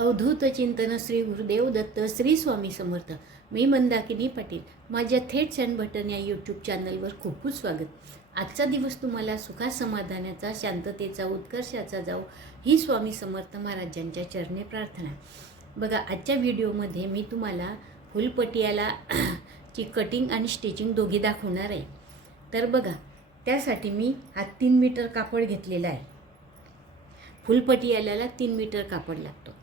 अवधूत चिंतन श्री गुरुदेव दत्त श्री स्वामी समर्थ. मी मंदाकिनी पाटील. माझ्या थेट सण बटन या यूट्यूब चॅनलवर खूप खूप स्वागत. आजचा दिवस तुम्हाला सुखा समाधानाचा, शांततेचा, उत्कर्षाचा जाऊ ही स्वामी समर्थ महाराजांच्या चरणी प्रार्थना. बघा, आजच्या व्हिडिओमध्ये मी तुम्हाला फुलपटियाला ची कटिंग आणि स्टिचिंग दोघी दाखवणार आहे. तर बघा, त्यासाठी मी हा 3 मीटर कापड घेतलेला आहे. फुलपटियाला 3 मीटर कापड लागतो.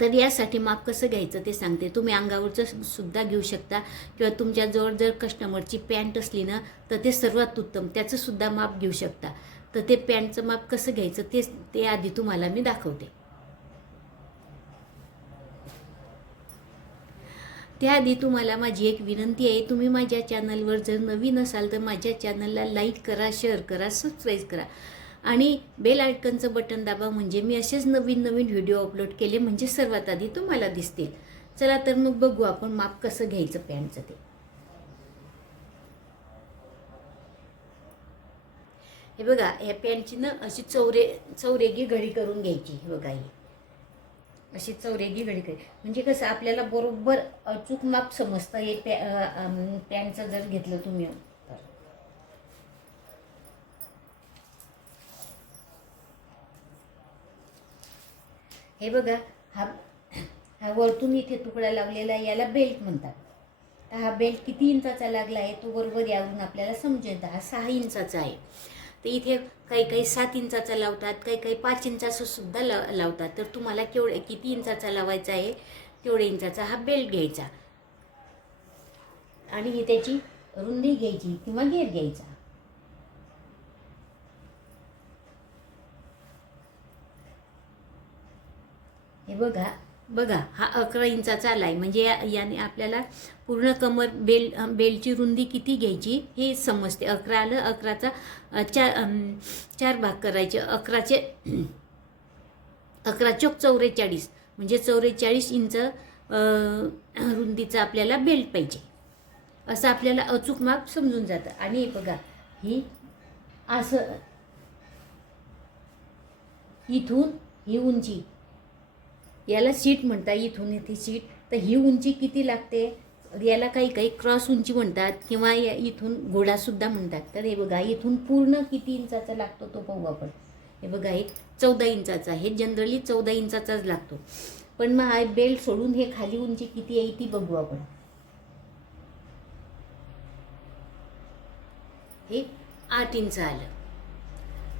तर यासाठी माप कसं घ्यायचं ते सांगते. तुम्ही अंगावरचं सुद्धा घेऊ शकता किंवा तुमच्याजवळ जर कस्टमरची पॅन्ट असली ना तर ते सर्वात उत्तम, त्याचं सुद्धा माप घेऊ शकता. तर ते पॅन्टचं माप कसं घ्यायचं ते आधी तुम्हाला मी दाखवते. त्याआधी तुम्हाला माझी एक विनंती आहे, तुम्ही माझ्या चॅनलवर जर नवीन असाल तर माझ्या चॅनलला लाईक करा, शेअर करा, सबस्क्राईब करा आणि बेल आयकॉनचं बटन दाबा. म्हणजे मी असेच नवीन नवीन व्हिडिओ अपलोड केले म्हणजे सर्वात आधी तुम्हाला दिसतील. चला तर मग बघू आपण माप कसं घ्यायचं पॅन्टचं ते. हे बघा, ह्या पॅन्टची ना अशी चौरेगी घडी करून घ्यायची. हे बघा, ही अशी चौरेगी घडी करी म्हणजे कसं आपल्याला बरोबर अचूक माप समजतं. हे पॅन्टचं जर घेतलं तुम्ही तर. हे बघा, हा वरतून इथे तुकडा लावलेला याला बेल्ट म्हणतात. तर हा बेल्ट किती इंचाचा लागला आहे तो बरोबर यावरून आपल्याला समजेल. हा 6 इंचाचा आहे. तर इथे काही 7 इंचाचा लावतात, काही 5 इंचाचा सुद्धा लावतात. तर तुम्हाला किती इंचाचा लावायचा आहे तेवढे इंचाचा हा बेल्ट घ्यायचा आणि ही त्याची रुंदी घ्यायची किंवा घेर घ्यायचा. बघा हा 11 इंचाचा आलाय. म्हणजे याने आपल्याला पूर्ण कमर बेल्टची रुंदी किती घ्यायची हे समजते. 11 आलं, 11चा 4 भाग करायचे. 11 चौक 44 म्हणजे 44 इंच रुंदीचा आपल्याला बेल्ट पाहिजे. असं आपल्याला अचूक माप समजून जातं. आणि बघा, ही असं इथून ही उंची याला सीट म्हणतात. इथून इथे सीट. तर ही उंची किती लागते याला काही क्रॉस उंची म्हणतात किंवा इथून घोडासुद्धा म्हणतात. तर हे बघा, इथून पूर्ण किती इंचाचा लागतो तो पाहू आपण. हे बघा, एक 14 इंचाचा. हे जनरली 14 इंचाचाच लागतो. पण मग हा बेल्ट सोडून हे खाली उंची किती आहे ती बघू आपण. हे 8 इंच आलं.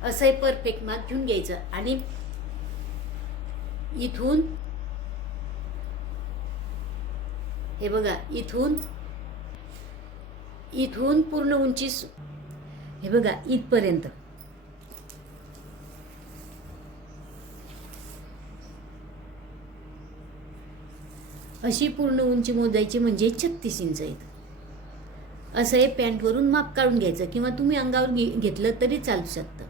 असं हे परफेक्ट माप घेऊन घ्यायचं. आणि इथून हे बघा, इथून पूर्ण उंची हे बघा इथपर्यंत. अशी पूर्ण उंची मोजायची म्हणजे 36 इंच आहेत. असं हे पॅन्टवरून माप काढून घ्यायचं किंवा तुम्ही अंगावर घेतलं तरी चालू शकतं.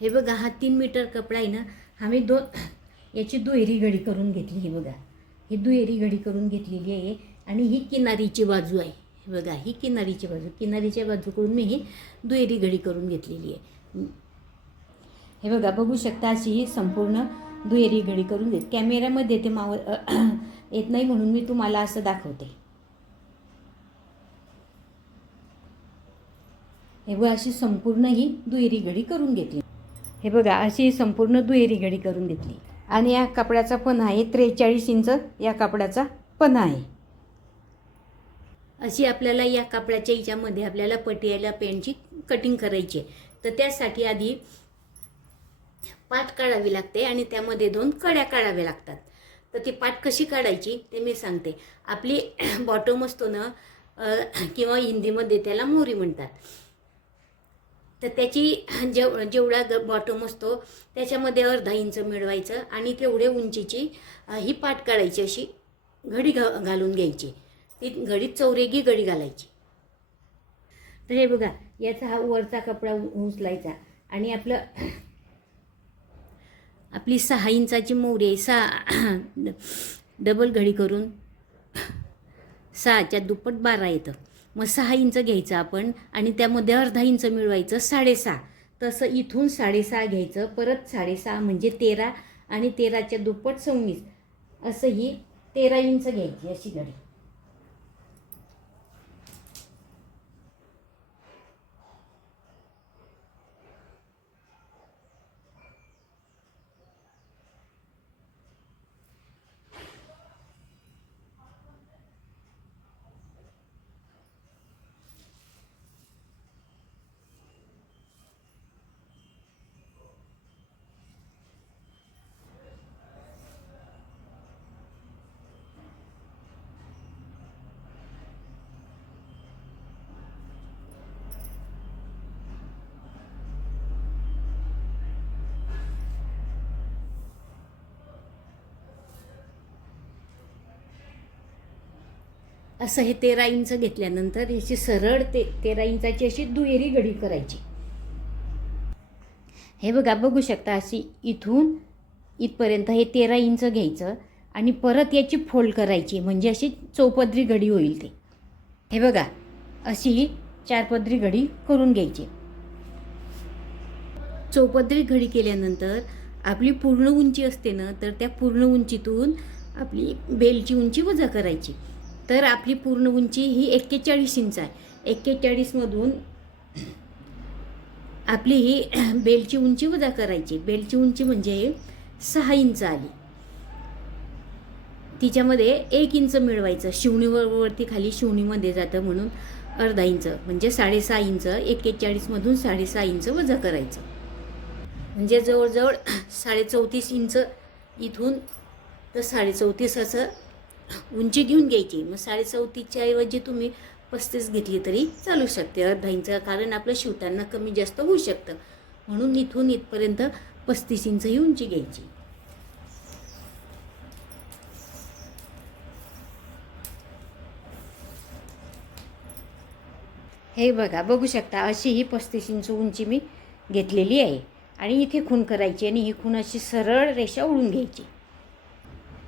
हे बघा, हा 3 मीटर कपडा आहे ना. हा मी याची दुहेरी घडी करून घेतली. हे बघा, ही दुहेरी घडी करून घेतलेली आहे. आणि ही किनारीची बाजू आहे. हे बघा, ही किनारीची बाजू. किनारीच्या बाजूकडून मी ही दुहेरी घडी करून घेतलेली आहे. हे बघा, बघू शकता अशी ही संपूर्ण दुहेरी घडी करून घेत. कॅमेऱ्यामध्ये ते येत नाही म्हणून मी तुम्हाला असं दाखवते. हे बघा, अशी संपूर्ण ही दुहेरी घडी करून घेतली. हे बघा, अशी संपूर्ण दुहेरी घडी करून घेतली. आणि या कपड्याचा पण आहे 43 इंच या कपड्याचा पण आहे. अशी आपल्याला या कपड्याच्या हिच्यामध्ये आपल्याला पटियाला पॅन्टची कटिंग करायची आहे. तर त्यासाठी आधी पाट काढावी लागते आणि त्यामध्ये 2 कड्या काढाव्या लागतात. तर ती पाट कशी काढायची ते मी सांगते. आपली बॉटम असतो ना, किंवा हिंदीमध्ये त्याला मोरी म्हणतात. तर त्याची जेवढा बॉटम असतो त्याच्यामध्ये अर्धा इंच मिळवायचं आणि तेवढे उंचीची ही पाट काढायची. अशी घडी घालून घ्यायची. ती घडी चौरेगी घडी घालायची. तर हे बघा, याचा हा वरचा कपडा उचलायचा आणि आपली 6 इंचाची मोरी आहे. 6 डबल घडी करून 6च्या दुप्पट 12 येतं. मग 6 इंच घ्यायचं आपण आणि त्यामध्ये अर्धा इंच मिळवायचं 6.5. तसं इथून 6.5 घ्यायचं, परत 6.5 म्हणजे 13 आणि 13च्या दुप्पट 19 असं ही 13 इंच घ्यायची अशी घडी. असं हे 13 इंच घेतल्यानंतर याची सरळ 13 इंचाची अशी दुहेरी घडी करायची. हे बघा, बघू शकता अशी इथून इथपर्यंत हे 13 इंच घ्यायचं आणि परत याची फोल्ड करायची, म्हणजे अशी चौपदरी घडी होईल ती. हे बघा, अशी ही 4 पदरी घडी करून घ्यायची. चौपदरी घडी केल्यानंतर आपली पूर्ण उंची असते ना, तर त्या पूर्ण उंचीतून आपली बेलची उंची वजा करायची. तर आपली पूर्ण उंची ही 41 इंच आहे. 41मधून आपली ही बेलची उंची वजा करायची. बेलची उंची म्हणजे 6 इंच आली. तिच्यामध्ये 1 इंच मिळवायचं. शिवणीवरती खाली शिवणीमध्ये जातं म्हणून अर्धा इंच म्हणजे 6.5 इंच. 41मधून 6.5 इंच वजा करायचं, म्हणजे जवळजवळ 34.5 इंच. इथून तर 34.5 असं उंची घेऊन घ्यायची. मग 34.5च्या ऐवजी तुम्ही 35 घेतली तरी चालू शकते, अर्धा इंच, कारण आपलं शिवताना कमी जास्त होऊ शकतं. म्हणून इथून इथपर्यंत 35 इंच ही उंची घ्यायची. हे बघा, बघू शकता अशी ही 35 इंच उंची मी घेतलेली आहे. आणि इथे खूण करायची आणि ही खूण अशी सरळ रेषा ओढून घ्यायची.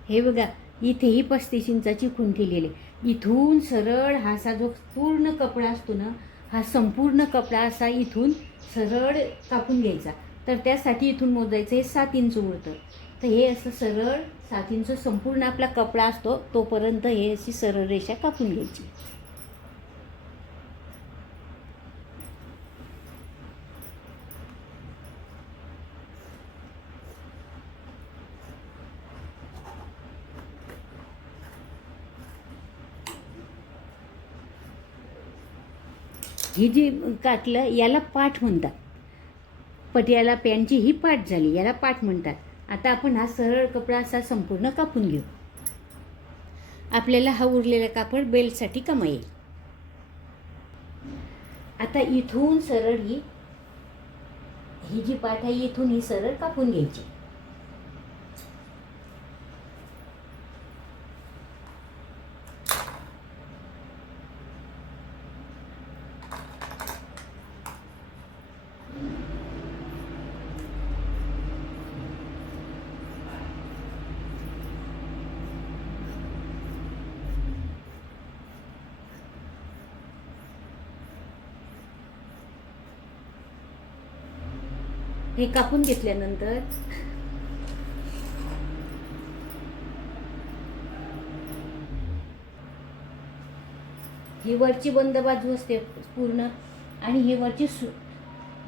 हे बघा, इथेही 35 इंचाची खूण केलेली आहे. इथून सरळ हा असा जो पूर्ण कपडा असतो ना, हा संपूर्ण कपडा असा इथून सरळ कापून घ्यायचा. तर त्यासाठी इथून मोजायचं हे 7 इंच उरतं. तर हे असं सरळ 7 इंच संपूर्ण आपला कपडा असतो तोपर्यंत हे अशी सरळ रेषा कापून घ्यायची. ही जी काटलं याला पाठ म्हणतात. पटियाला पॅन्टची ही पाठ झाली, याला पाठ म्हणतात. आता आपण हा सरळ कपडा असा संपूर्ण कापून घेऊ. आपल्याला हा उरलेला कापड बेल्टसाठी कामा येईल. आता इथून सरळ ही जी पाठ आहे इथून ही सरळ कापून घ्यायची. हे कापून घेतल्यानंतर ही वरची बंद बाजू असते पूर्ण, आणि हे वरची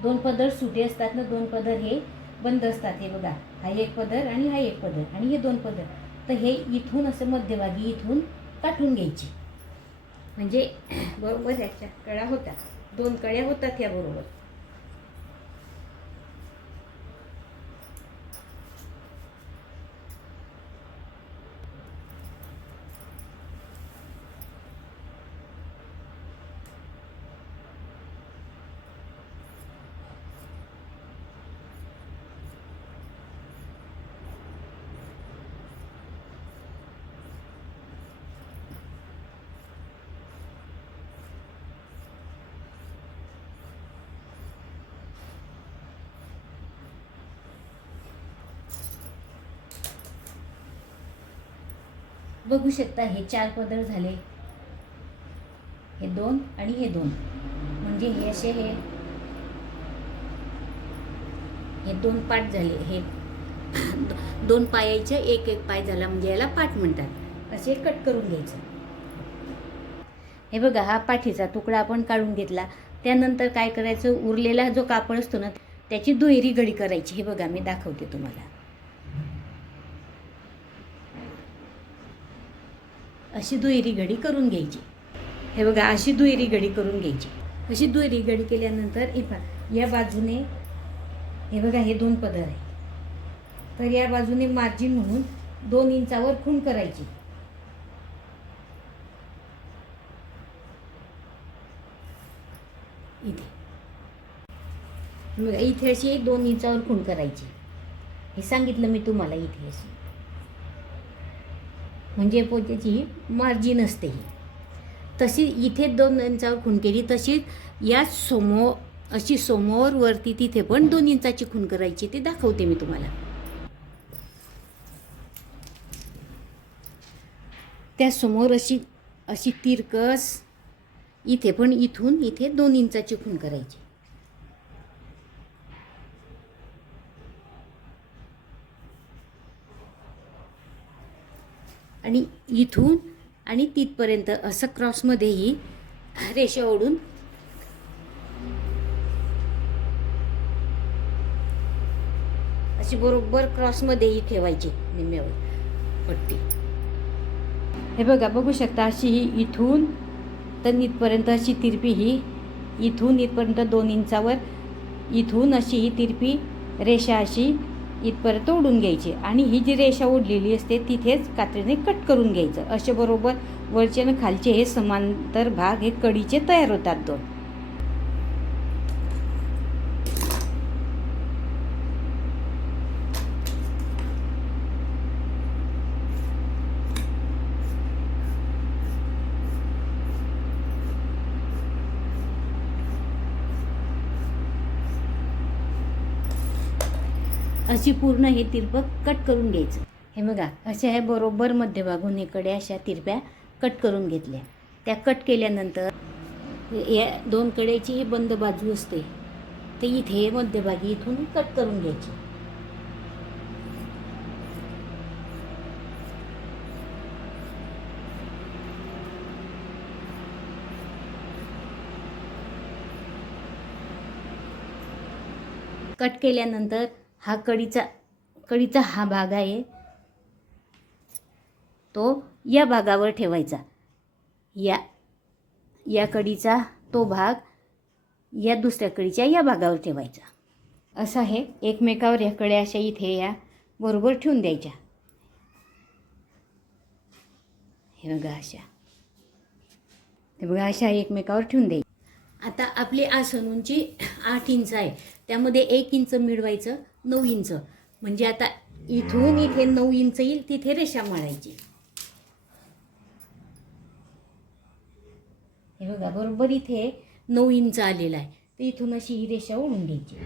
2 पदर सुटे असतात ना, 2 पदर हे बंद असतात. हे बघा, हा एक पदर आणि हा एक पदर आणि हे 2 पदर. तर हे इथून असं मध्यभागी इथून काढून घ्यायची, म्हणजे बरोबर ह्याच्या कळ्या होतात, 2 कळ्या होतात या बरोबर. बघू शकता हे 4 पदर झाले, हे 2 आणि हे 2, म्हणजे हे असे हे 2 पार्ट झाले. हे 2 पायाचं एक एक पाय झाला म्हणजे याला पाठ म्हणतात. असे कट करून घ्यायचं. हे बघा, हा पाठीचा तुकडा आपण काढून घेतला. त्यानंतर काय करायचं, उरलेला जो कापड असतो ना त्याची दुहेरी घडी करायची. हे बघा मी दाखवते तुम्हाला. अशी दुहेरी घडी करून घ्यायची. हे बघा, अशी दुहेरी घडी करून घ्यायची. अशी दुहेरी घडी केल्यानंतर या बाजूने हे बघा, हे 2 पदर आहे, तर या बाजूने मार्जिन म्हणून 2 इंचावर खूण करायची. इथे बघा, इथे अशी 2 इंचावर खूण करायची. हे सांगितलं मी तुम्हाला. इथे अशी म्हणजे पोत्याची मार्जिन असते ही. तशी इथे 2 इंचावर खूण केली, तशी या अशी समोर वरती तिथे पण 2 इंचाची खूण करायची. ते दाखवते मी तुम्हाला. त्या समोर अशी तिरकस इथे पण इथून इथे 2 इंचाची खूण करायची. आणि इथून आणि तिथपर्यंत असं क्रॉसमध्ये ही रेषा ओढून अशी बरोबर क्रॉसमध्ये ही ठेवायची निम्म्यावर पट्टी. हे बघा, बघू शकता, अशी ही इथून तर इथपर्यंत अशी तिरपी ही इथून इथपर्यंत 2 इंचावर इथून अशी ही तिरपी रेषा अशी इथपर्यंत ओढून घ्यायची. आणि ही जी रेषा ओढलेली असते तिथेच कात्रीने कट करून घ्यायचं. असे बरोबर वरचे आणि खालचे हे समांतर भाग हे कडीचे तयार होतात 2. अशी पूर्ण हे तिरपं कट करून घ्यायचं. हे बघा, अशा ह्या बरोबर मध्यभागून इकडे अशा तिरप्या कट करून घेतल्या. त्या कट केल्यानंतर या 2 कडेची ही बंद बाजू असते ते इथे मध्यभागी इथून कट करून घ्यायची. कट केल्यानंतर हा कडीचा हा भाग आहे तो या भागावर ठेवायचा. या कडीचा तो भाग या दुसऱ्या कडीच्या या भागावर ठेवायचा. असं हे एकमेकावर या कड्या अशा इथे या बरोबर ठेवून द्यायच्या. हे बघा, अशा एकमेकावर ठेवून द्यायच्या. आता आपली आसन उंची 8 इंच आहे, त्यामध्ये 1 इंच मिळवायचं, 9 इंच. म्हणजे आता इथून इथे 9 इंच येईल तिथे रेषा मारायची. हे बघा, बरोबर इथे 9 इंच आलेला आहे, तर इथून अशी ही रेषा ओढून घ्यायची.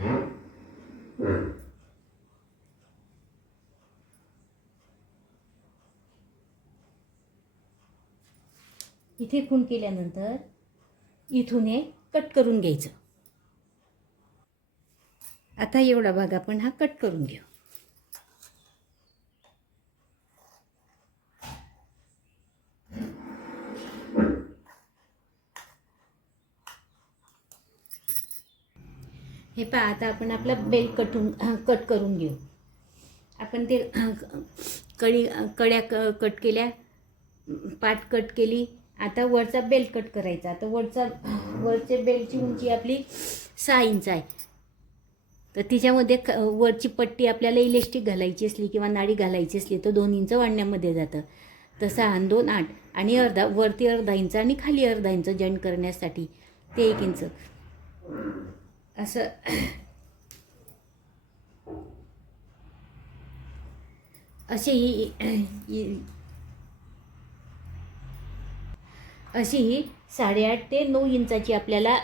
इथे खूण केल्यानंतर इथून हे कट करून घ्यायचं. आता एवढा भाग आपण हा कट करून घेऊ. हे पहा, आता आपण आपला बेल्ट कट करून घेऊ. आपण ते कड्या कट केल्या, पाठ कट केली. आता वरचा बेल्ट कट करायचा. आता वरचे बेल्टची उंची आपली 6 इंच आहे, तर तिच्यामध्ये वरची पट्टी आपल्याला इलेस्टिक घालायची असली किंवा नाडी घालायची असली तर 2 इंच वाढण्यामध्ये जातं. तर 6 आणि 2 8 आणि वरती अर्धा इंच आणि खाली अर्धा इंच जॉईंट करण्यासाठी ते 1 इंच असं. अशी ही 8.5 ते 9 इंचाची आपल्याला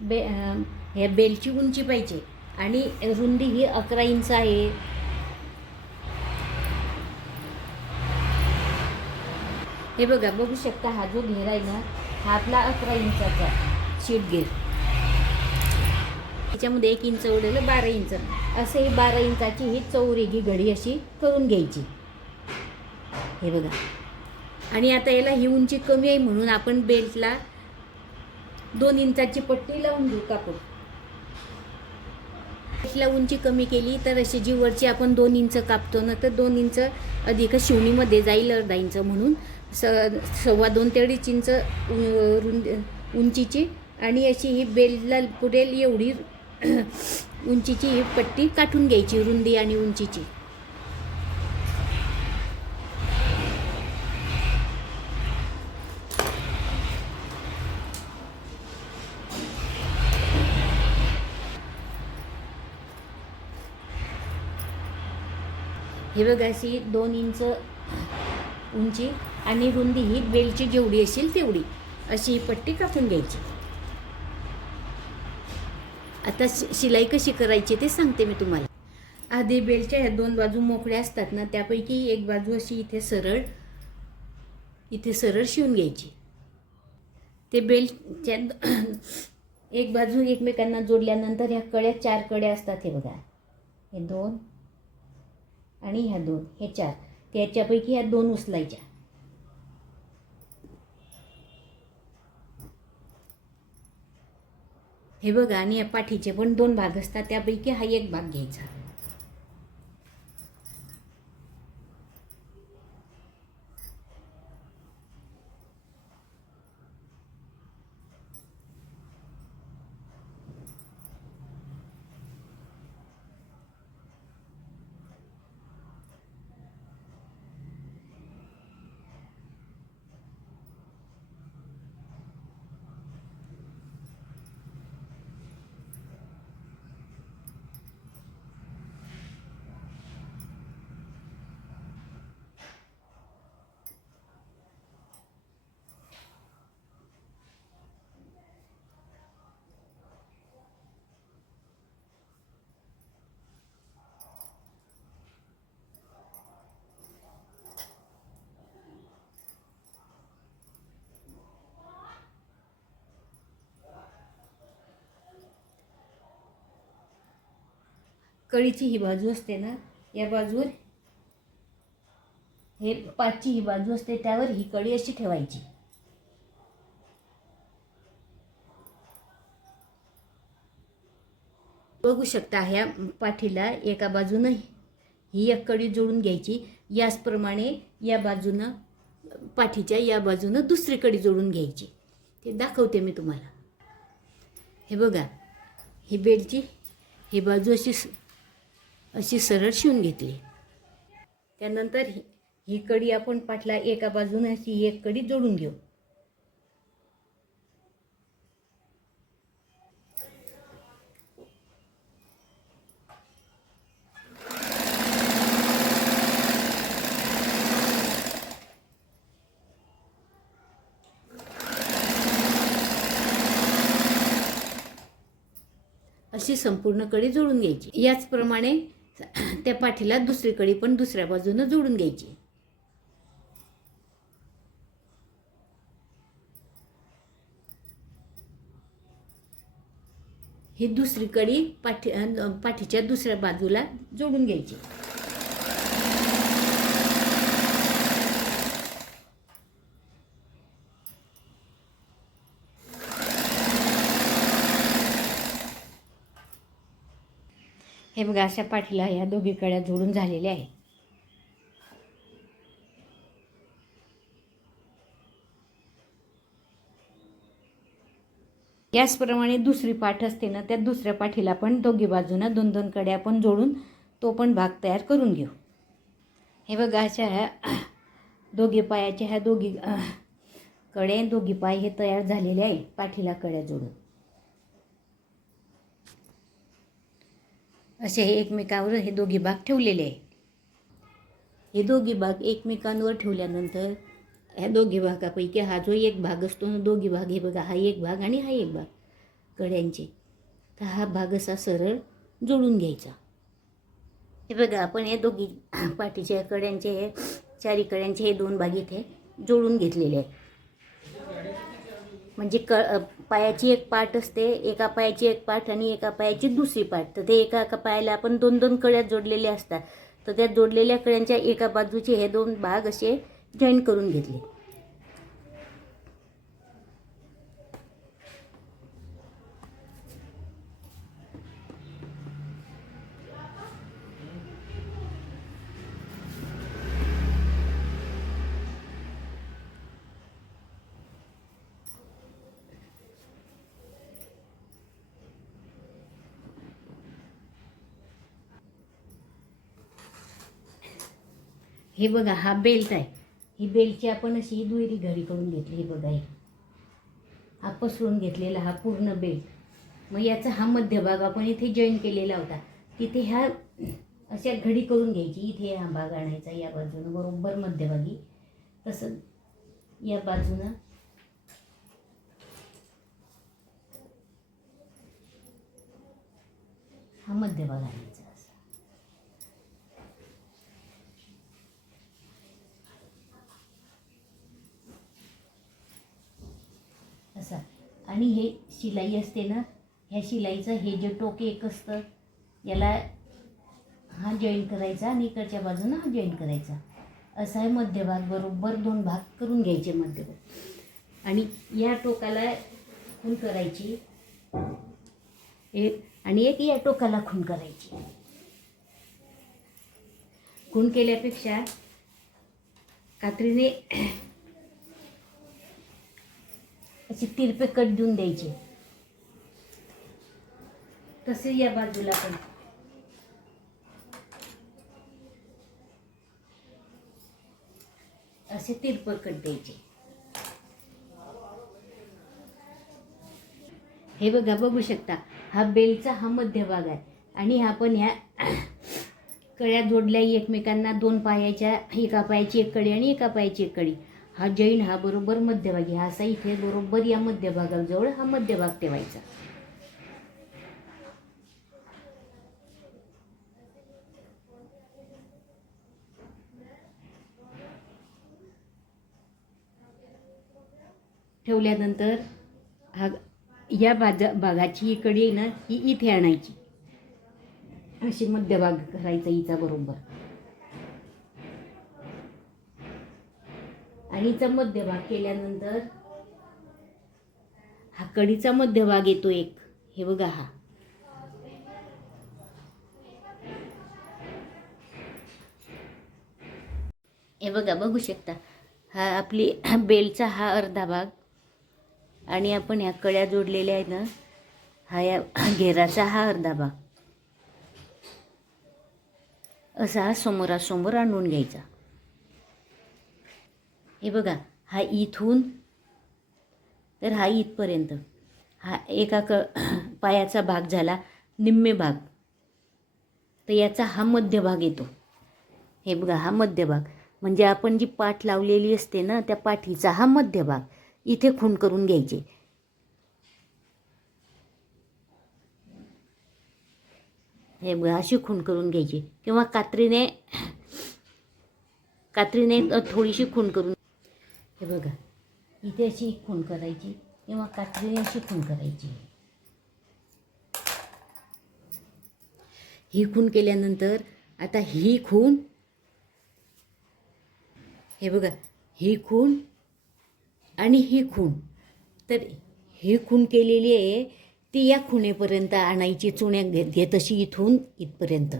ह्या बेल्टची उंची पाहिजे. आणि रुंदी ही 11 इंच आहे. हे बघा, बघू शकता, हा जो घेर आहे ना हा आपला 11 इंचाचा शीट घेर. त्याच्यामध्ये 1 इंच उडलेलं 12 इंच असं ही 12 इंचाची ही चौरेगी घडी अशी करून घ्यायची. हे बघा. आणि आता याला ही उंची कमी आहे म्हणून आपण बेल्टला 2 इंचाची पट्टी लावून घेऊ कापून. बेल्टला उंची कमी केली तर अशी जी वरची आपण 2 इंच कापतो ना तर 2 इंच अधिक शिवणीमध्ये जाईल अर्धा इंच म्हणून 2.25 ते 2.5 इंच उंचीची आणि अशी ही बेल्टला पुरेल एवढी उंचीची ही पट्टी काढून घ्यायची रुंदी आणि उंचीची. हे बघा अशी 2 इंच उंची आणि रुंदी ही बेल्टची जेवढी असेल तेवढी अशी ही पट्टी कापून घ्यायची. आता शिलाई कशी करायची ते सांगते मी तुम्हाला. आधी बेल्टच्या ह्या 2 बाजू मोकळ्या असतात ना त्यापैकी एक बाजू अशी इथे सरळ शिवून घ्यायची. ते बेल्टच्या एक बाजू एकमेकांना जोडल्यानंतर ह्या कड्या 4 कड्या असतात. हे बघा हे 2 आणि ह्या 2 हे 4 त्याच्यापैकी ह्या 2 उचलायच्या. हे बघा आणि या पाठीचे पण 2 भाग असतात त्यापैकी हा एक भाग घ्यायचा. कळीची ही बाजू असते ना या बाजूवर हे 5ची ही बाजू असते त्यावर ही कळी अशी ठेवायची. बघू शकता ह्या पाठीला एका बाजूनं ही एक कडी जोडून घ्यायची. याचप्रमाणे या बाजूनं पाठीच्या या बाजूनं दुसरी कडी जोडून घ्यायची. ते दाखवते मी तुम्हाला. हे बघा ही बेल्टची ही बाजू अशी सरळ शिवून घेतली. त्यानंतर ही कडी आपण पाठला एका बाजूने अशी एक कडी जोडून घेऊ. अशी संपूर्ण कडी जोडून घ्यायची. याचप्रमाणे त्या पाठीला दुसरी कडी पण दुसऱ्या बाजूने जोडून घ्यायची. ही दुसरी कडी पाठीच्या दुसऱ्या बाजूला जोडून घ्यायची. हे बघा अशा पाठीला ह्या दोघी कड्या जोडून झालेल्या आहे. याचप्रमाणे दुसरी पाठ असते ना त्या दुसऱ्या पाठीला पण दोघी बाजूना 2-2 कड्या आपण जोडून तो पण भाग तयार करून घेऊ. हे बघा अशा ह्या दोघी पायाच्या ह्या दोघी कड्या दोघी पाय हे तयार झालेले आहे पाठीला कड्या जोडून. असे हे एकमेकांवर हे दोघी भाग ठेवलेले आहे. हे दोघी भाग एकमेकांवर ठेवल्यानंतर ह्या दोघी भागापैकी हा जो एक भाग असतो ना दोघी भाग हे बघा हा एक भाग आणि हा एक भाग कड्यांचे तर हा भाग असा सरळ जोडून घ्यायचा. हे बघा आपण हे दोघी पाठीच्या कड्यांचे हे चारी कड्यांचे हे 2 भाग इथे जोडून घेतलेले आहेत. म्हणजे पायाची एक पाठ असते, एका पायाची एक पाठ आणि एका पायाची दुसरी पाठ. तर ते एका पायाला आपण 2-2 कड्या जोडलेल्या असतात. तर त्या जोडलेल्या कड्यांच्या एका बाजूचे हे 2 भाग असे जॉईन करून घेतले. हे बघा, हा बेल्ट आहे. ही बेल्टची आपण अशी दुहेरी घडी करून घेतली. हे बघा, हा पसरून घेतलेला हा पूर्ण बेल्ट. मग याचा हा मध्यभाग आपण इथे जॉईन केलेला होता. तिथे ह्या अशा घडी करून घ्यायची. इथे हा भाग आणायचा या बाजूनं बरोबर मध्यभागी. तसं या बाजूनं हा मध्यभाग आणायचा असा. आणि हे शिलाई असते ना, ह्या शिलाईचं हे जे टोक एक असतं याला हा जॉईन करायचा आणि इकडच्या बाजूनं हा जॉईन करायचा. असा आहे मध्यभाग. बरोबर 2 भाग करून घ्यायचे मध्यभाग. आणि या टोकाला खूण करायची एक, आणि एक या टोकाला खूण करायची. खूण केल्यापेक्षा कात्रीने असे तिरपे कट देऊन द्यायचे. तसे या बाजूला पण असे तिरपे कट द्यायचे. हे बघा, बघू शकता, हा बेल्टचा हा मध्यभाग आहे. आणि हा पण ह्या कड्या जोडल्या एकमेकांना. 2 पायाच्या, एका पायाची एक कडी आणि एका पायाची एक कडी. हा जॉईन हा बरोबर मध्यभागी. हा असा इथे बरोबर या मध्यभागाजवळ हा मध्यभाग ठेवायचा. ठेवल्यानंतर हा या भागाची ही कडी आहे ना, ही इथे आणायची. अशी मध्यभाग करायचा हिचा बरोबर. आणि हिचा मध्यभाग केल्यानंतर हा कडीचा मध्यभाग येतो एक. हे बघा, हा हे बघा, बघू शकता, हा आपली बेल्टचा हा अर्धा भाग. आणि आपण ह्या कड्या जोडलेल्या आहेत ना, हा या घेराचा हा अर्धा भाग. असा हा समोरासमोर आणून घ्यायचा. हे बघा, हा इथून तर हा इथपर्यंत हा एका पायाचा भाग झाला, निम्मे भाग. तर याचा हा मध्यभाग येतो. हे बघा, हा मध्यभाग म्हणजे आपण जी पाठ लावलेली असते ना, त्या पाठीचा हा मध्यभाग. इथे खूण करून घ्यायचे. हे बघा, अशी खूण करून घ्यायची किंवा कात्रीने थोडीशी खूण करून. हे बघा, इथे अशी खूण करायची किंवा कात्रीने अशी खूण करायची. ही खूण केल्यानंतर आता ही खूण, हे बघा, ही खूण आणि ही खूण. तर ही खूण केलेली आहे ती या खुणेपर्यंत आणायची. चुण्या घेत अशी इथून इथपर्यंत.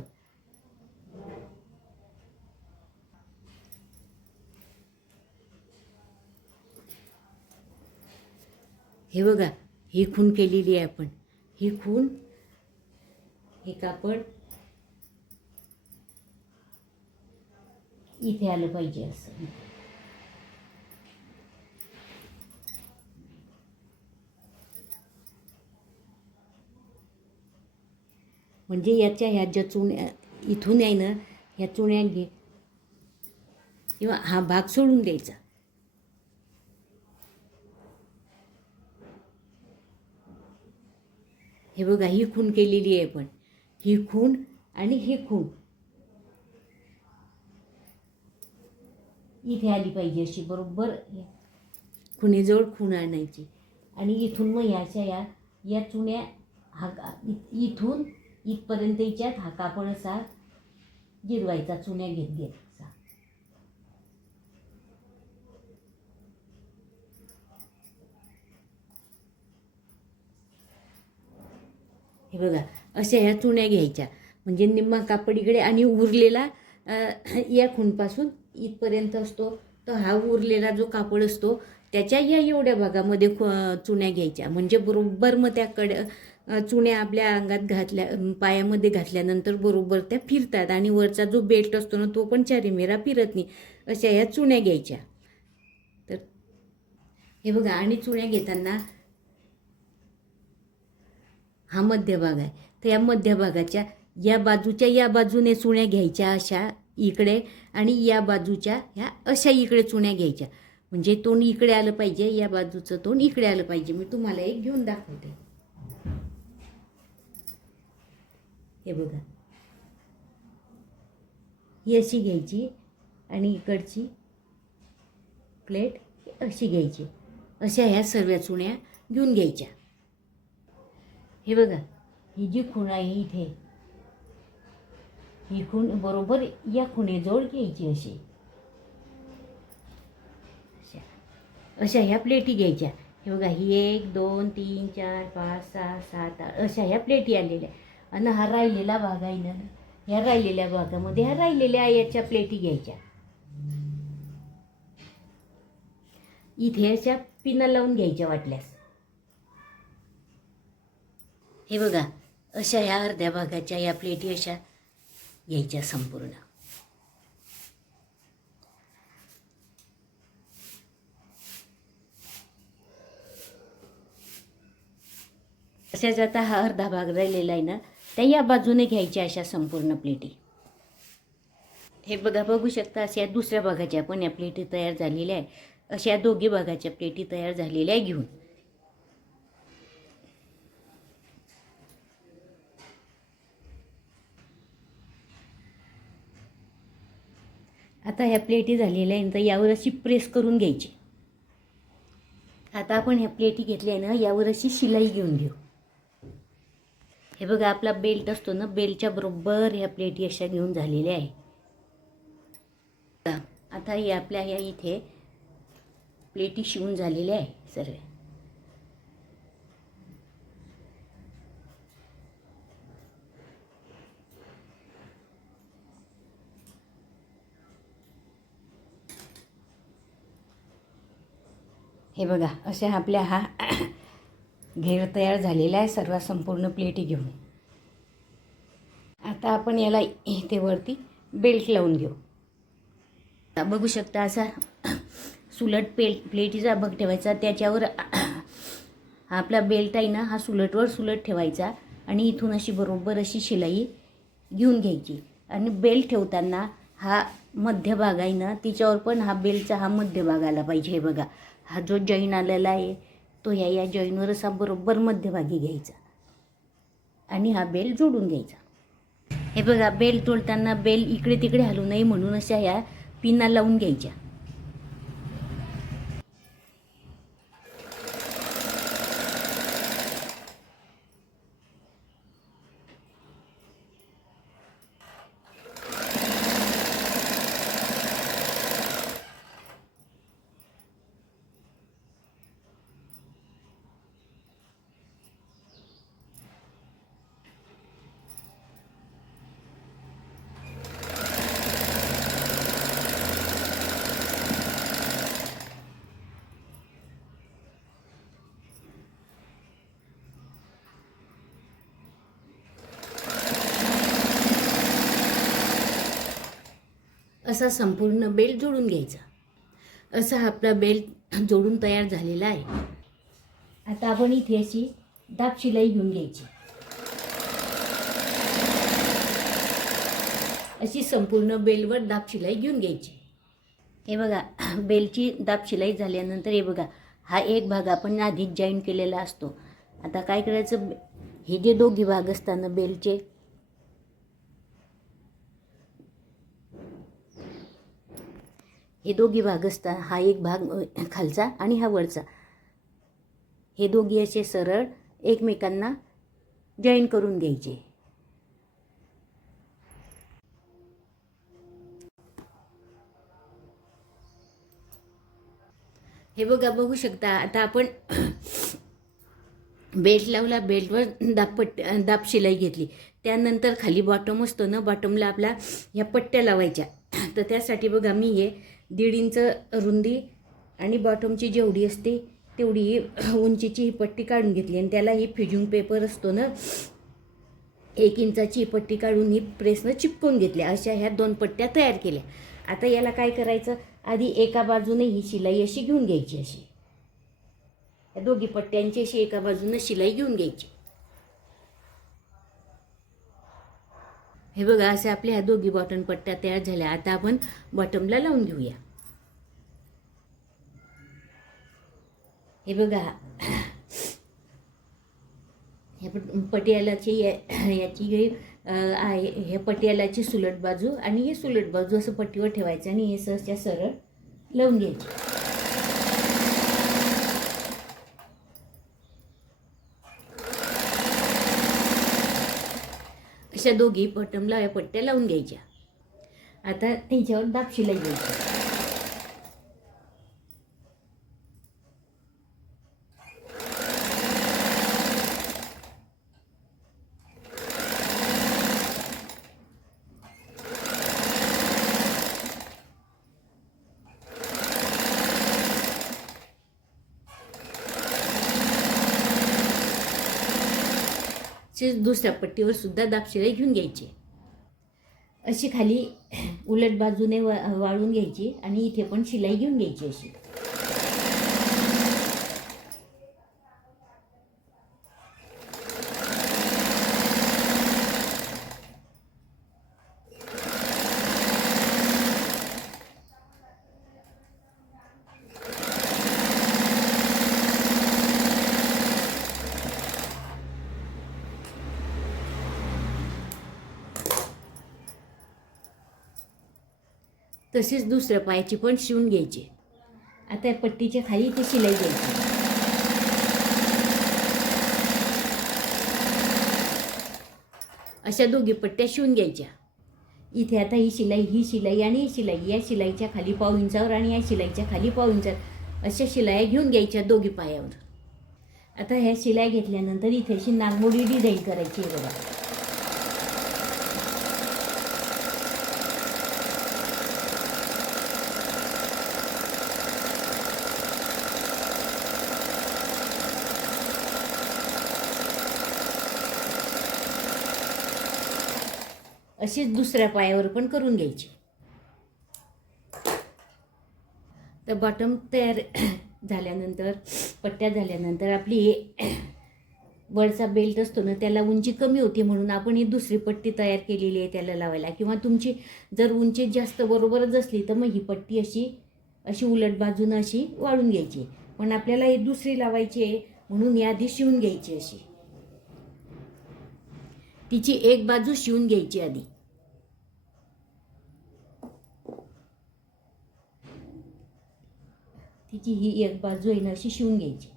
हे बघा, ही खूण केलेली आहे आपण. ही खूण, हे कापड इथे आलं पाहिजे असं. म्हणजे याच्या ह्या ज्या चुण्या इथून आहे ना, ह्या चुण्या घे किंवा हा भाग सोडून द्यायचा. हे बघा, ही खूण केलेली आहे पण. ही खूण आणि ही खूण इथे आली पाहिजे अशी बरोबर. खुणेजवळ खूण आणायची आणि इथून मग या चुन्या इथून इथपर्यंत याच्यात हा कापड असा गिरवायचा, चुन्या घेत घेत असा. हे बघा, अशा ह्या चुन्या घ्यायच्या, म्हणजे निम्मा कापड इकडे आणि उरलेला या खूणपासून इथपर्यंत असतो, तर हा उरलेला जो कापड असतो त्याच्या या एवढ्या भागामध्ये चुन्या घ्यायच्या. म्हणजे बरोबर मग त्या चुन्या आपल्या अंगात घातल्या, पायामध्ये घातल्यानंतर बरोबर त्या फिरतात आणि वरचा जो बेल्ट असतो ना तो पण चारीमेरा फिरत नाही. अशा ह्या चुन्या घ्यायच्या. तर हे बघा, आणि चुन्या घेताना हा मध्यभाग आहे, तर या मध्यभागाच्या या बाजूने चुन्या घ्यायच्या अशा इकडे, आणि या बाजूच्या ह्या अशा इकडे चुन्या घ्यायच्या. म्हणजे तोंड इकडे आलं पाहिजे, या बाजूचं तोंड इकडे आलं पाहिजे. मी तुम्हाला एक घेऊन दाखवते. हे बघा, ही अशी घ्यायची आणि इकडची प्लेट अशी घ्यायची. अशा ह्या सर्व चुन्या घेऊन घ्यायच्या. हे बघा, ही जी खूण आहे इथे, ही खूण बरोबर या खुणेजवळ घ्यायची अशी. अशा ह्या प्लेटी घ्यायच्या. हे बघा, ही 1 2 3 4 5 6 7 8 अशा ह्या प्लेटी आलेल्या. आणि हा राहिलेला भाग आहे ना, ह्या राहिलेल्या भागामध्ये ह्या राहिलेल्या याच्या प्लेटी घ्यायच्या. इथे अशा पिना लावून घ्यायच्या वाटल्यास. हे बघा, अशा ह्या अर्ध्या भागाच्या या प्लेटी अशा घ्यायच्या संपूर्ण. अशाच आता हा अर्धा भाग राहिलेला आहे ना, त्या या बाजूने घ्यायच्या अशा संपूर्ण प्लेटी. हे बघा, बघू शकता अशा दुसऱ्या भागाच्या पण या प्लेटी तयार झालेल्या आहे. अशा दोघी भागाच्या प्लेटी तयार झालेल्या आहे घेऊन. आता ह्या प्लेटी झालेल्या आहे, तर यावर अशी प्रेस करून घ्यायची. आता आपण ह्या प्लेटी घेतल्या आहे ना, यावर अशी शिलाई घेऊन घेऊ. हे बघा, आपला बेल्ट असतो ना, बेल्टच्या बरोबर ह्या प्लेटी अशा घेऊन झालेल्या आहे. आता हे आपल्या ह्या इथे प्लेटी शिवून झालेल्या आहे सर्व. हे बघा, अशा आपल्या हा घेर तयार झालेला आहे सर्व संपूर्ण प्लेटी घेऊन. आता आपण याला इथे वरती बेल्ट लावून घेऊ. बघू शकता, असा सुलट प्लेटीचा भाग ठेवायचा, त्याच्यावर हा आपला बेल्ट आहे ना, हा सुलटवर सुलट ठेवायचा आणि इथून अशी बरोबर अशी शिलाई घेऊन घ्यायची. आणि बेल्ट ठेवताना हा मध्य भाग आहे ना, तिच्यावर पण हा बेल्टचा हा मध्य भाग आला पाहिजे. हे बघा, हा जो जॉईन आलेला आहे तो या जॉईनवर असा बरोबर मध्यभागी घ्यायचा आणि हा बेल जोडून घ्यायचा. हे बघा, बेल तोडताना बेल इकडे तिकडे हलू नये म्हणून अशा ह्या पिना लावून घ्यायच्या. असा संपूर्ण बेल्ट जोडून घ्यायचा. असा आपला बेल्ट जोडून तयार झालेला आहे. आता आपण इथे अशी दाब शिलाई घेऊन घ्यायची. अशी संपूर्ण बेलवर दाब शिलाई घेऊन घ्यायची. हे बघा, बेलची दाब शिलाई झाल्यानंतर हे बघा, हा एक भाग आपण आधीच जॉईन केलेला असतो. आता काय करायचं, हे जे दोघी भाग असताना बेलचे, हे दोघी भाग असतात, हा एक भाग खालचा आणि हा वरचा, हे दोघी असे सरळ एकमेकांना जॉईन करून घ्यायचे. हे बघा, बघू शकता. आता आपण बेल्ट लावला, बेल्टवर दाब शिलाई घेतली. त्यानंतर खाली बॉटम असतो ना, बॉटमला आपला ह्या पट्ट्या लावायच्या. तर त्यासाठी बघा मी हे 1.5 इंच रुंदी आणि बॉटमची जेवढी असते तेवढी उंचीची ही पट्टी काढून घेतली आणि त्याला ही फ्युजिंग पेपर असतो ना, 1 इंचाची पट्टी काढून ही प्रेसनं चिपकून घेतल्या. अशा ह्या 2 पट्ट्या तयार केल्या. आता याला काय करायचं, आधी एका बाजूने ही शिलाई अशी घेऊन घ्यायची. अशी या दोघी पट्ट्यांची अशी एका बाजूने शिलाई घेऊन घ्यायची. हे बघा, असे आपल्या ह्या दोघी बॉटम पट्ट्या तयार झाल्या. आता आपण बॉटमला लावून घेऊया. हे बघा, ह्या पटियालाची याची आहे, ह्या पटियालाची सुलट बाजू आणि हे सुलट बाजू असं पट्टीवर ठेवायचं आणि हे सहजच्या सरळ लावून घ्यायचे. अशा दोघी बॉटमला या पट्ट्या लावून घ्यायच्या. आता त्यांच्यावर दाब शिलाई घ्यायची. दुसऱ्या पट्टीवर सुद्धा दाब शिलाई घेऊन घ्यायची. अशी खाली उलट बाजूने वाळून घ्यायची आणि इथे पण शिलाई घेऊन घ्यायची अशी. तसेच दुसऱ्या पायाची पण शिवून घ्यायची. आता पट्टीच्या खाली ती शिलाई घ्यायची. अशा दोघी पट्ट्या शिवून घ्यायच्या. इथे आता ही शिलाई आणि ही शिलाई, या शिलाईच्या खाली 1/2 इंचावर आणि या शिलाईच्या खाली 1/2 इंचावर अशा शिलाया घेऊन घ्यायच्या दोघी पायावर. आता ह्या शिलाई घेतल्यानंतर इथे अशी नागमोडी डिझाईन करायची आहे बघा. अशीच दुसऱ्या पायावर पण करून घ्यायची. तर बॉटम तयार झाल्यानंतर, पट्ट्या झाल्यानंतर आपली वरचा बेल्ट असतो ना, त्याला उंची कमी होती म्हणून आपण ही दुसरी पट्टी तयार केलेली आहे त्याला लावायला. किंवा तुमची जर उंची जास्त बरोबरच असली तर मग ही पट्टी अशी उलट बाजूनं अशी वाळून घ्यायची. पण आपल्याला ही दुसरी लावायची आहे म्हणून ही आधी शिवून घ्यायची. अशी तिची एक बाजू शिवून घ्यायची आधी. तिची ही एक बाजू आहे ना अशी शिवून घ्यायची.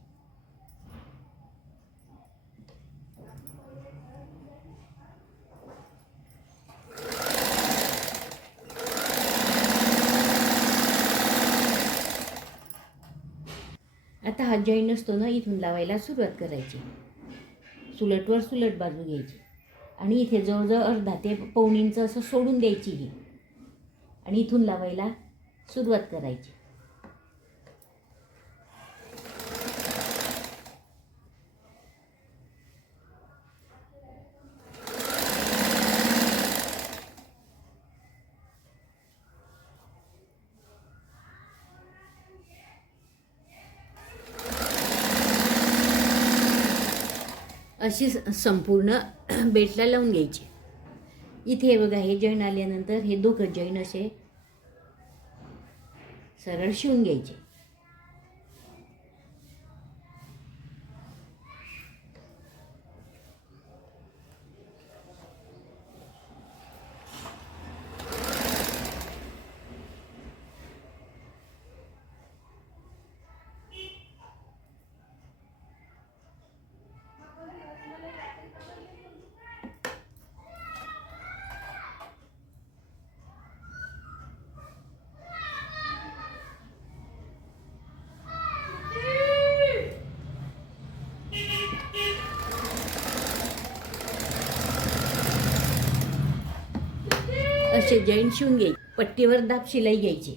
आता हा जॉईंट असतो ना, इथून लावायला सुरुवात करायची. सुलटवर सुलट बाजू घ्यायची आणि इथे जवळजवळ अर्धा ते 1/2 इंच असं सोडून द्यायची ही आणि इथून लावायला सुरुवात करायची. अशी संपूर्ण बेल्टला लावून घ्यायची. इथे बघा, हे जॉईन आल्यानंतर हे दोघं जॉईन असे सरळ शिवून घ्यायचे. असे जॉईन शिवून घ्यायचे. पट्टीवर दाब शिलाई घ्यायची.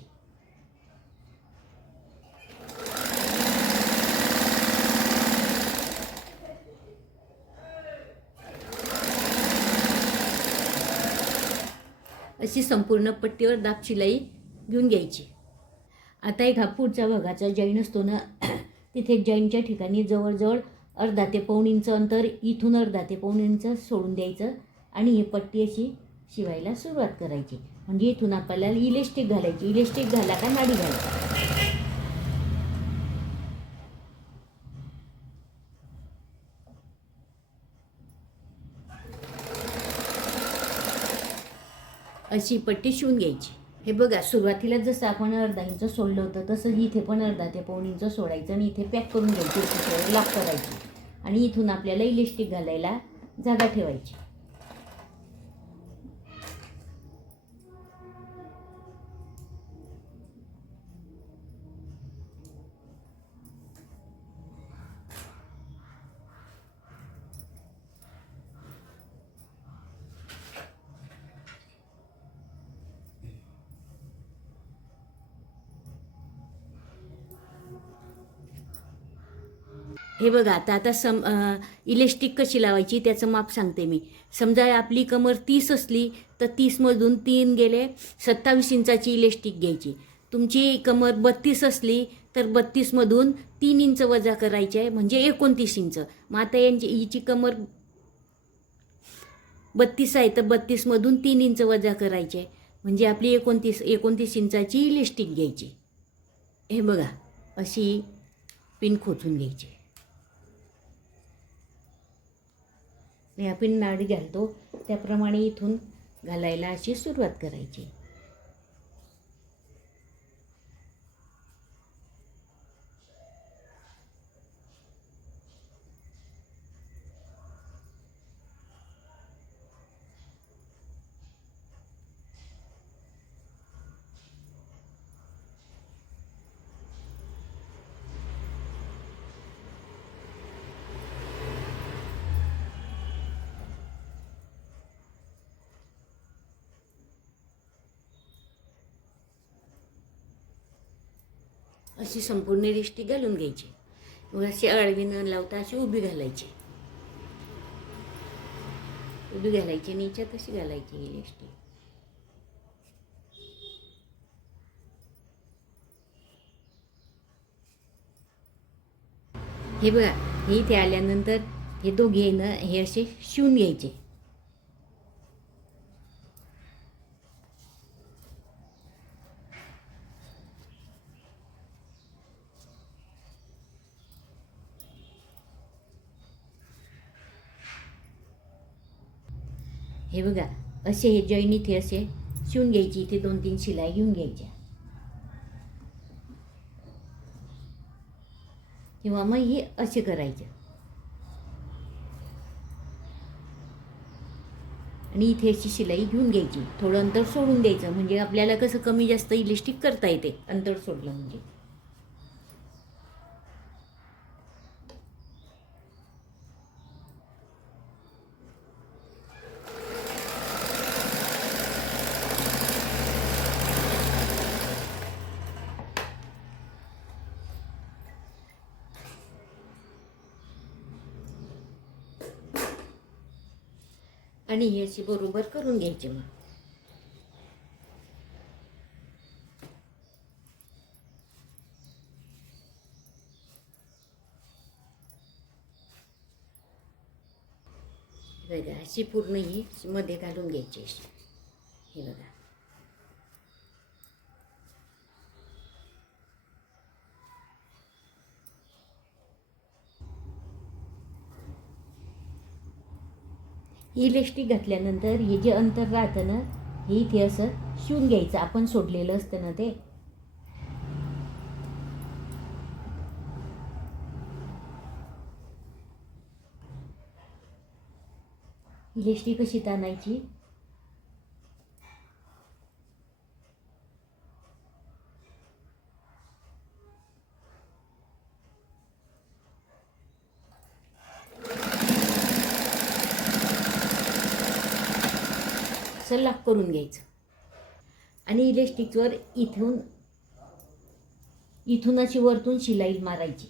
अशी संपूर्ण पट्टीवर दाब शिलाई घेऊन घ्यायची. आता एक हा पुढच्या भागाचा जॉईन असतो ना, तिथे जॉईनच्या ठिकाणी जवळजवळ अर्धा ते पाऊण इंच अंतर, इथून अर्धा ते पाऊण इंच सोडून द्यायचं आणि ही पट्टी अशी शिवायला सुरुवात करायची. म्हणजे इथून आपल्याला इलेस्टिक घालायची. इलेस्टिक घाला का नाडी घालायची. अशी पट्टी शिवून घ्यायची. हे बघा, सुरुवातीला जसं आपण अर्धा इंच सोडलं होतं तसं इथे पण अर्धा ते पाऊण इंच सोडायचं आणि इथे पॅक करून घ्यायची. लॉक करायची आणि इथून आपल्याला इलेस्टिक घालायला जागा ठेवायची. हे बघा, आता इलेस्टिक कशी लावायची त्याचं माप सांगते मी. समजा आपली कमर 30 असली तर 30मधून 3 गेले 27 इंचाची इलेस्टिक घ्यायची. तुमची कमर 32 असली तर 32मधून 3 इंच वजा करायचे आहे, म्हणजे 29 इंच. मग आता हिची कमर 32 आहे तर 32मधून 3 इंच वजा करायचे आहे, म्हणजे आपली 29 इंचाची इलेस्टिक घ्यायची. हे बघा, अशी पिन खोचून घ्यायची. आपण नाडी घालतो त्याप्रमाणे इथून घालायला अशी सुरुवात करायची. अशी संपूर्ण इलेस्टिक घालून घ्यायची. मग अशी आडवी न लावता अशी उभी घालायची. उभी घालायची आणि याच्यात अशी घालायची इलेस्टिक. हे बघा, हे इथे आल्यानंतर हे दोघे ना हे असे शिवून घ्यायचे. हे बघा, असे हे जॉईन इथे असे शिवून घ्यायची. इथे 2-3 शिलाई घेऊन घ्यायच्या किंवा मग हे असे करायचे आणि इथे अशी शिलाई घेऊन घ्यायची. थोडं अंतर सोडून द्यायचं, म्हणजे आपल्याला कसं कमी जास्त इलेस्टिक करता येते अंतर सोडलं म्हणजे. आणि हे अशी बरोबर करून घ्यायचे. मग बघा, अशी पूर्ण ही मध्ये घालून घ्यायची अशी. हे बघा, इलेस्टिक घातल्यानंतर हे जे अंतर राहतं ना, हे इथे असं शिवून घ्यायचं. आपण सोडलेलं असतं ना ते. इलेस्टिक कशी ताणायची, असं लॉक करून घ्यायचं. आणि इलेस्टिकवर इथून अशी वरतून शिलाई मारायची.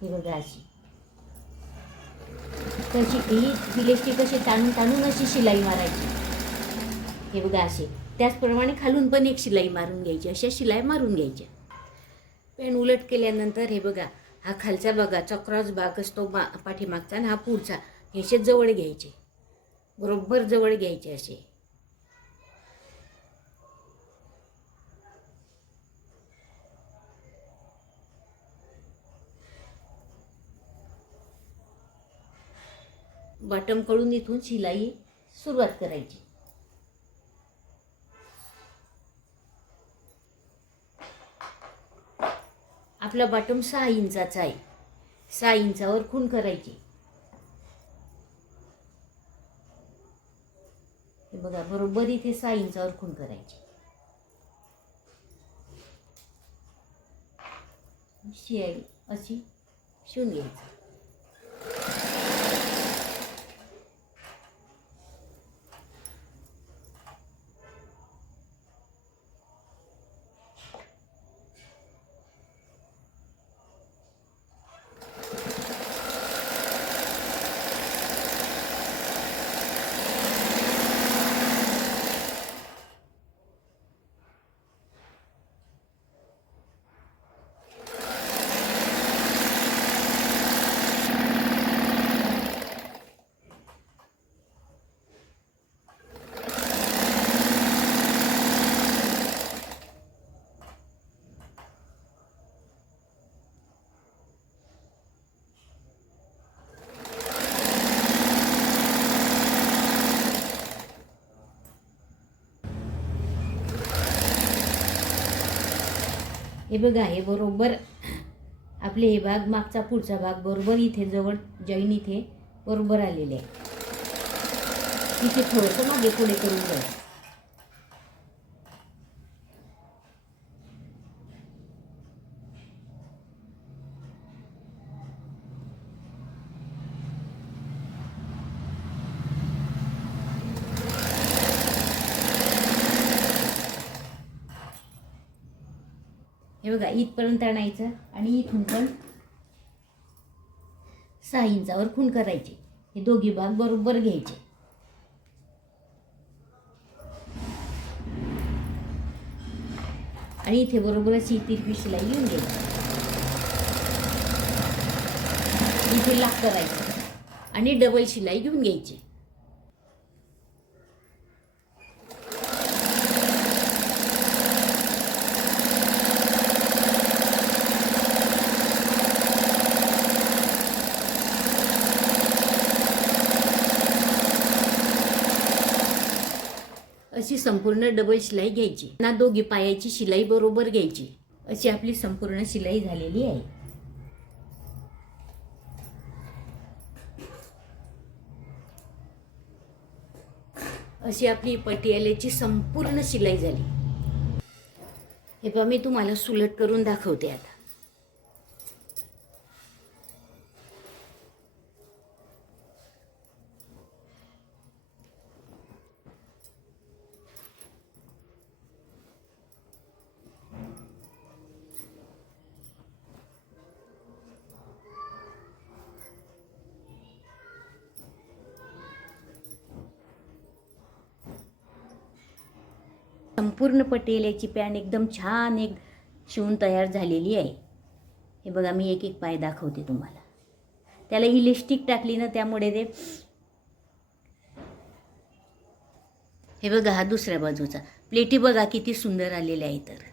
हे बघा अशी तशी ही इलेस्टिक अशी ताणून अशी शिलाई मारायची. हे बघा असे. त्याचप्रमाणे खालून पण एक शिलाई मारून घ्यायची. अशा शिलाई मारून घ्यायच्या. पेन उलट केल्यानंतर हे बघा हा खालचा भागाचा क्रॉस भाग असतो पाठीमागचा आणि हा पुढचा हे असे जवळ घ्यायचे. बरोबर जवळ घ्यायचे असे. बॉटमकडून इथून शिलाई सुरुवात करायची. आपला बॉटम 6 इंचाचा आहे. 6 इंचावर खूण करायची. हे बघा बरोबर इथे 6 इंचावर खूण करायची. शिलाई अशी शिवून घ्यायची. हे बघा हे बरोबर आपले हे भाग मागचा पुढचा भाग बरोबर इथे जवळ जॉईन इथे बरोबर आलेले आहे. इथे थोडंसं मागे पुढे करून जाईल. हे बघा इथपर्यंत आणायचं आणि इथून पण 6 इंचावर खूण करायची. हे दोघी भाग बरोबर घ्यायचे. आणि इथे बरोबर अशी तिरपी शिलाई घेऊन घ्यायची. इथे लाख करायचं आणि डबल शिलाई घेऊन घ्यायची. अशी संपूर्ण डबल शिलाई घ्यायची. ना दोघी पायाची शिलाई बरोबर घ्यायची. अशी आपली संपूर्ण शिलाई झालेली आहे. अशी आपली पटियाल्याची संपूर्ण शिलाई झाली. हे पहा मी तुम्हाला सुलट करून दाखवते आता. संपूर्ण पटियाल्याची पॅन्ट एकदम छान शिवून तयार झालेली आहे. हे बघा मी एक एक पाय दाखवते तुम्हाला. त्याला इलेस्टिक टाकली ना त्यामुळे ते हे बघा हा दुसऱ्या बाजूचा प्लेटी बघा किती सुंदर आलेल्या आहे. तर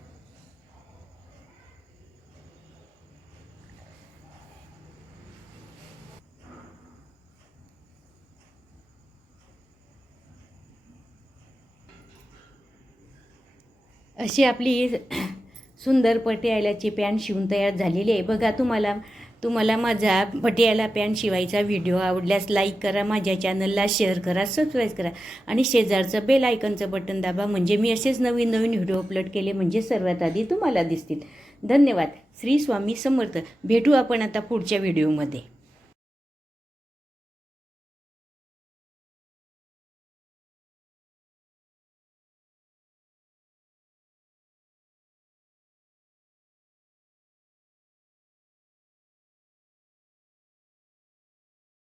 अशी आपली सुंदर पटियाल्याची पॅन्ट शिवून तयार झालेली आहे. बघा तुम्हाला माझा पटियाला पॅन्ट शिवायचा व्हिडिओ आवडल्यास लाईक करा, माझ्या चॅनलला शेअर करा, सबस्क्राईब करा आणि शेजारचं बेल आयकनचं बटन दाबा. म्हणजे मी असेच नवीन व्हिडिओ अपलोड केले म्हणजे सर्वात आधी तुम्हाला दिसतील. धन्यवाद. श्री स्वामी समर्थ. भेटू आपण आता पुढच्या व्हिडिओमध्ये.